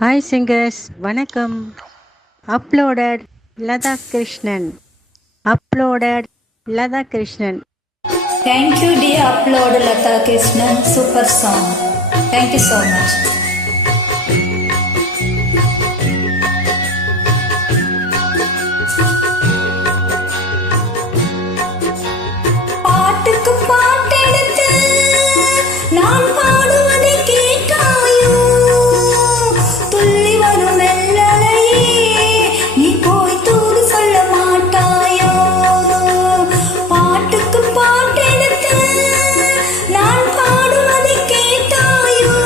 Hi singers, வணக்கம். Uploaded Latha Krishnan. Uploaded Latha Krishnan. Thank you, dear upload Lata Krishnan. Super song. Thank you so much. பாட்டுக்கு பாட்டெடுத்து நான் பாடுவதை கேட்டாயோ, துள்ளி வரும் வெள்ளலையே நீ போய் தூது சொல்ல மாட்டாயோ. பாட்டுக்கு பாட்டெடுத்து நான் பாடுவதை கேட்டாயோ,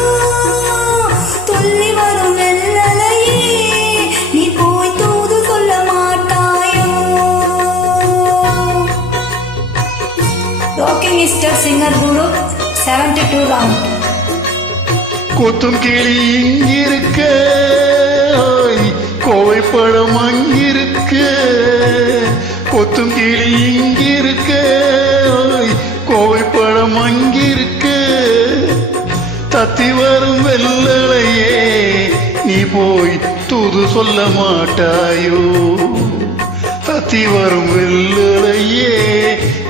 துள்ளி வரும் வெள்ளலையே நீ போய் தூது சொல்ல மாட்டாயோ. Rocking Star Singer Guru 72 round. கொத்தும் கிளி இங்கிருக்க, கோவை பழம் அங்கிருக்க. கொத்தும் கிளி இங்கிருக்க, கோவை பழம் அங்கிருக்க. தத்தி வரும் வெள்ளலையே நீ போய் தூது சொல்ல மாட்டாயோ. தத்தி வரும் வெள்ளலையே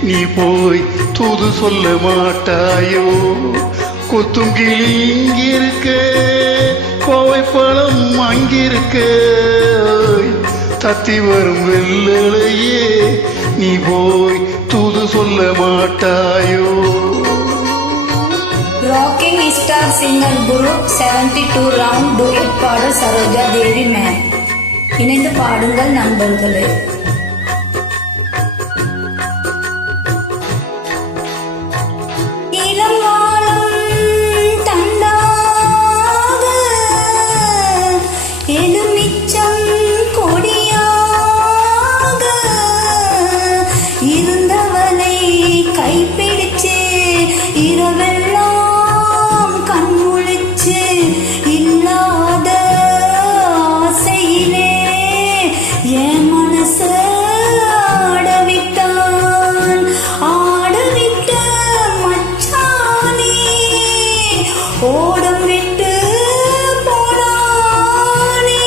நீ போய் தூது சொல்ல மாட்டாயோ. கொத்தும் கிளி இங்கிருக்க, கோவை பழம் அங்கிருக்க. தத்தி வரும் வெள்ளலையே நீ போய் தூது சொல்ல மாட்டாயோ. Rocking Star Singer Guru 72 round duet பாட சரோஜா தேவி மேம். இணைந்து பாடுங்கள் நண்பர்களே. இளங்காலம் தண்டாக எலுமிச்சம் கொடியாக இருந்தவனை கைப்பிடிச்சு இரவெல்லாம் கண்முழிச்சு இல்லாத ஆசையிலே என் மனச ஆடவிட்டான். ஆடவிட்ட மச்சானே ஓடம் விட்டு போனானே,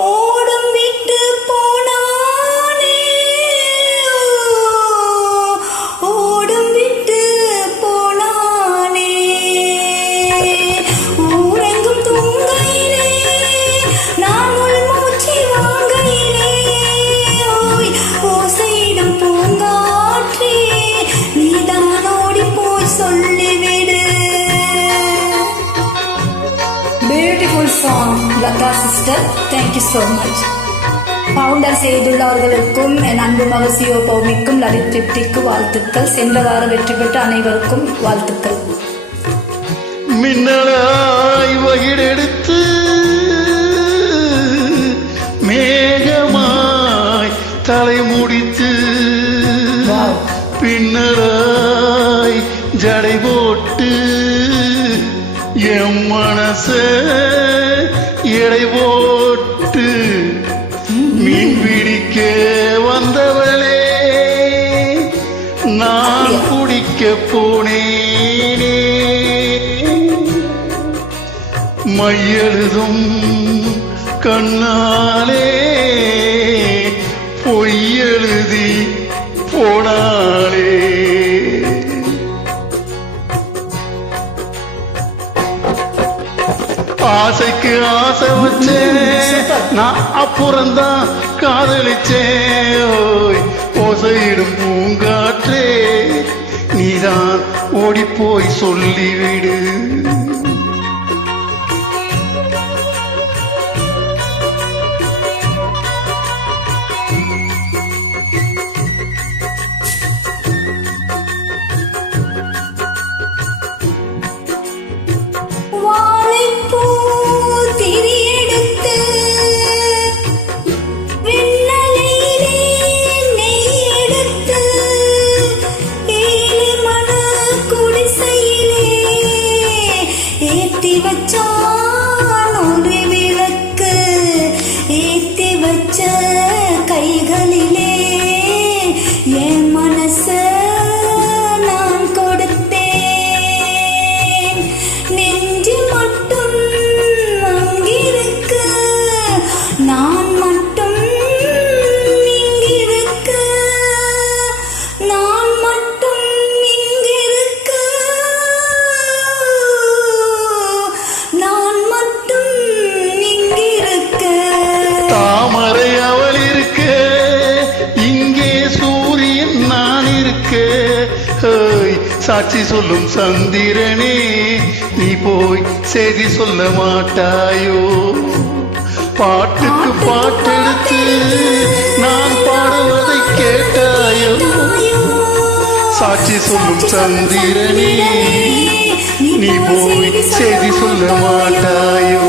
ஓடம் விட்டு போனானே, ஓடம் விட்டு போனானே. ஊரெங்கும் தூங்கையிலே நான் உள்மூச்சு வாங்கையிலே, ஓய் ஓசையிடும் பூங்காற்றே நீதான் ஓடி போய் சொல்லிவிடு. Beautiful song, Lata sister. Thank you so much. Founder செய்துள்ள அவர்களுக்கும் என் அன்பு மகள் சிஓ பௌமிக்கும் லலித் திருப்திக்கு வாழ்த்துக்கள். சென்ற வாரம் வெற்றி பெற்ற அனைவருக்கும் வாழ்த்துக்கள். மின்னலாய் வகிடெடுத்து மேகமாய் தலை முடித்து, Wow. பின்னலாய் ஜடை போட்டு என் மனச எடை போட்டு மீன் பிடிக்க வந்தவளே நான் குடிக்க போனேனே. மையெழுதும் கண்ணாலே பொய்யெழுதி போனாளே. ஆசைக்கு ஆசை வச்சேன் நான், அப்புறம்தான் காதலிச்சேன். ஓய் ஓசையிடும் பூங்காற்றே நீதான் ஓடிப்போய் சொல்லிவிடு. வாழைப்பூ திரியெடுத்து வெண்ணலையிலே நெய் எடுத்து ஏழு மண குடிசையிலே ஹேய், சாட்சி சொல்லும் சந்திரனே நீ போய் செய்தி சொல்ல மாட்டாயோ? பாட்டுக்கு பாட்டெடுத்து நான் பாடுவதை கேட்டாயோ? சாட்சி சொல்லும் சந்திரனே நீ போய் செய்தி சொல்ல மாட்டாயோ?